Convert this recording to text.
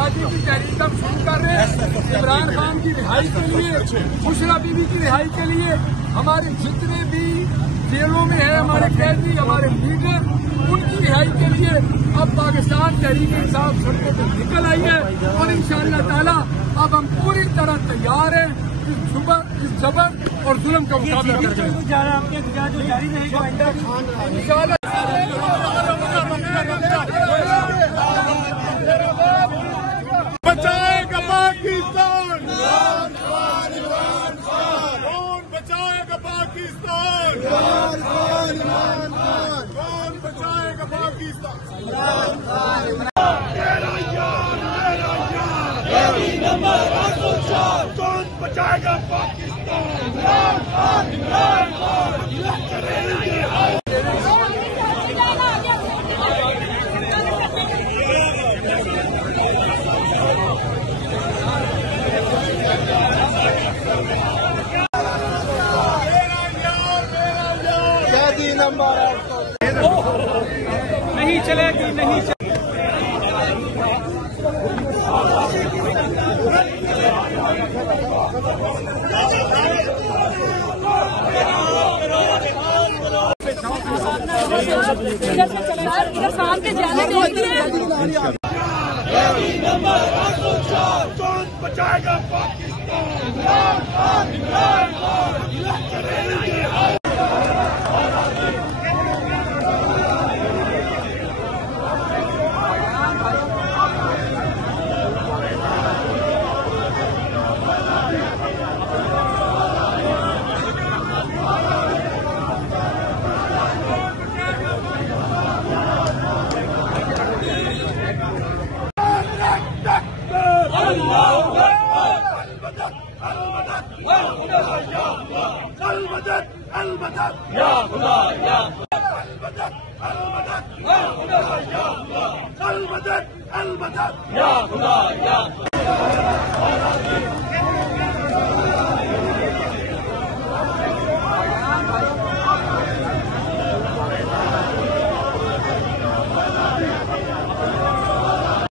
आज़ादी की तहरीक हम शुरू कर रहे हैं। इमरान खान की रिहाई के लिए, बुशरा बीबी की रिहाई के लिए, हमारे जितने भी जेलों में है हमारे कैदी, हमारे लीडर, उनकी रिहाई के लिए अब पाकिस्तान तहरीक इंसाफ सड़कों पर निकल आई है। और इंशाअल्लाह ताला अब हम पूरी तरह तैयार हैं इस जबर और जुल्म का मुकाबला करने। बचाएगा पाकिस्तान, कौन बचाएगा पाकिस्तान, कौन बचाएगा पाकिस्तान। कौन बचाएगा नहीं चलेगी, नहीं चलेगी। कौन बचाएगा पाकिस्तान। या खुदा या